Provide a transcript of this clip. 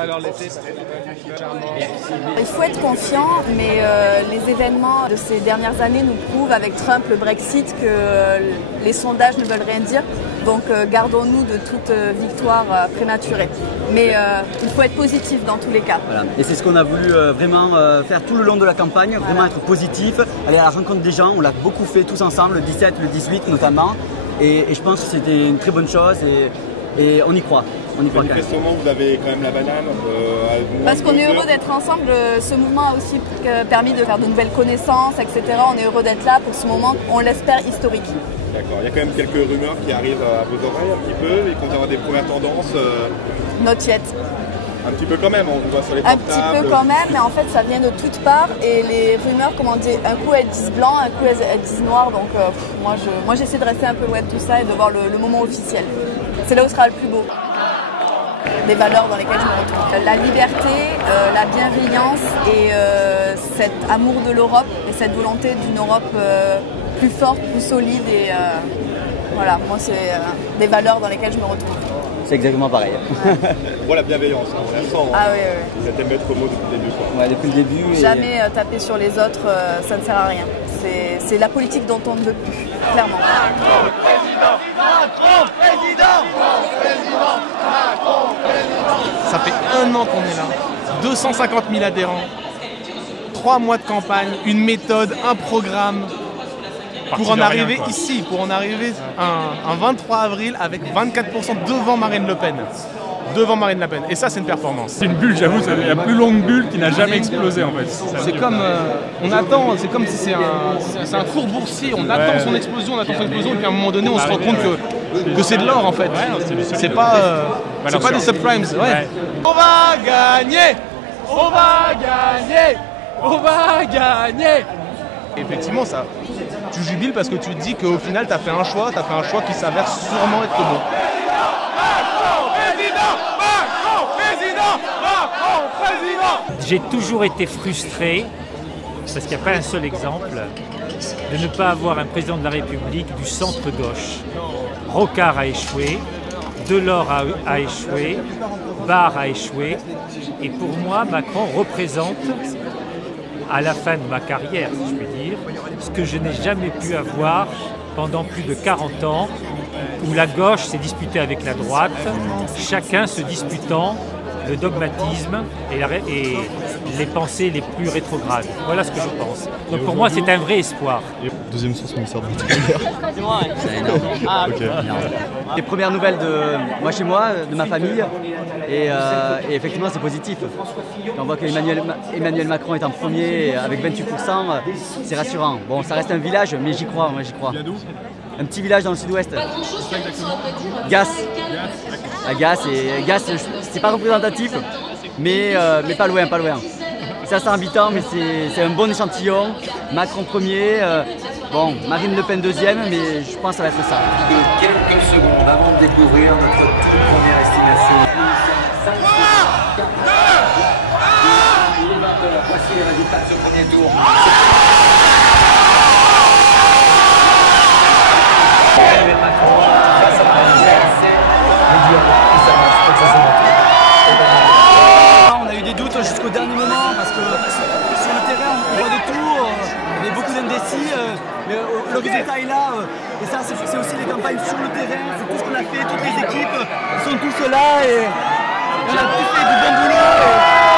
pas leur laisser. Il faut être confiant, mais les événements de ces dernières années nous prouvent avec Trump, le Brexit, que les sondages ne veulent rien dire. Donc gardons-nous de toute victoire prématurée. Mais il faut être positif dans tous les cas. Voilà. Et c'est ce qu'on a voulu vraiment faire tout le long de la campagne, vraiment être positif, aller à la rencontre des gens. On l'a beaucoup fait tous ensemble, le 17, le 18 notamment. Et je pense que c'était une très bonne chose et on y croit. Manifestement, vous avez quand même la banane. Parce qu'on est heureux d'être ensemble. Ce mouvement a aussi permis de faire de nouvelles connaissances, etc. On est heureux d'être là pour ce moment, on l'espère, historique. D'accord. Il y a quand même quelques rumeurs qui arrivent à vos oreilles un petit peu et qu'on aura des premières tendances. Not yet. Un petit peu quand même, on vous voit sur les portables. Un petit peu quand même, mais en fait ça vient de toutes parts et les rumeurs, comment dire, un coup elles disent blanc, un coup elles disent noir, donc moi j'essaie de rester un peu loin de tout ça et de voir le moment officiel. C'est là où sera le plus beau. Des valeurs dans lesquelles je me retrouve. La liberté, la bienveillance et cet amour de l'Europe et cette volonté d'une Europe plus forte, plus solide et voilà, moi c'est des valeurs dans lesquelles je me retrouve. C'est exactement pareil. Voilà, la bienveillance, hein, on la sent. Ah oui, oui. Vous êtes maître mot depuis le début. Ouais, depuis le début. Jamais taper sur les autres, ça ne sert à rien. C'est la politique dont on ne veut plus, clairement. Macron, président, Macron, président. Ça fait 1 an qu'on est là, 250 000 adhérents, 3 mois de campagne, une méthode, un programme pour en arriver rien, ici, pour en arriver un 23 avril avec 24% devant Marine Le Pen. Devant Marine Le Pen. Et ça, c'est une performance. C'est une bulle, j'avoue, c'est la plus longue bulle qui n'a jamais explosé en fait. C'est comme, on attend, c'est comme si c'est un cours boursier, on attend son explosion, et puis à un moment donné, on se rend compte que c'est de l'or en fait. Ouais, c'est pas des subprimes. Ouais. On va gagner. On va gagner. On va gagner. Et effectivement, ça, tu jubiles parce que tu te dis qu'au final, tu as fait un choix qui s'avère sûrement être bon. J'ai toujours été frustré, parce qu'il n'y a pas un seul exemple, de ne pas avoir un président de la République du centre-gauche. Rocard a échoué, Delors a échoué, Barre a échoué, et pour moi, Macron représente, à la fin de ma carrière, si je puis dire, ce que je n'ai jamais pu avoir pendant plus de 40 ans, où la gauche s'est disputée avec la droite, chacun se disputant le dogmatisme et les pensées les plus rétrogrades. Voilà ce que je pense. Donc pour moi, c'est un vrai espoir. Deuxième source ministère de l'Intérieur. C'est énorme. Okay. Les premières nouvelles de moi chez moi, de ma famille, et effectivement c'est positif. Quand on voit qu'Emmanuel Macron est en premier avec 28%, c'est rassurant. Bon, ça reste un village, mais j'y crois, moi j'y crois. Un petit village dans le sud-ouest. Gas. La Gas, c'est pas représentatif, mais pas loin, pas loin. C'est à 100 habitants, mais c'est un bon échantillon. Macron premier, bon, Marine Le Pen deuxième, mais je pense que ça va être ça. Quelques secondes avant de découvrir notre toute première estimation. Voici les résultats de ce premier tour. On a eu des doutes jusqu'au dernier moment parce que sur le terrain on voit de tout, il y avait beaucoup d'indécis, mais le résultat est là et ça c'est aussi les campagnes sur le terrain, c'est tout ce qu'on a fait, toutes les équipes sont tous là et on a tous fait du bon boulot.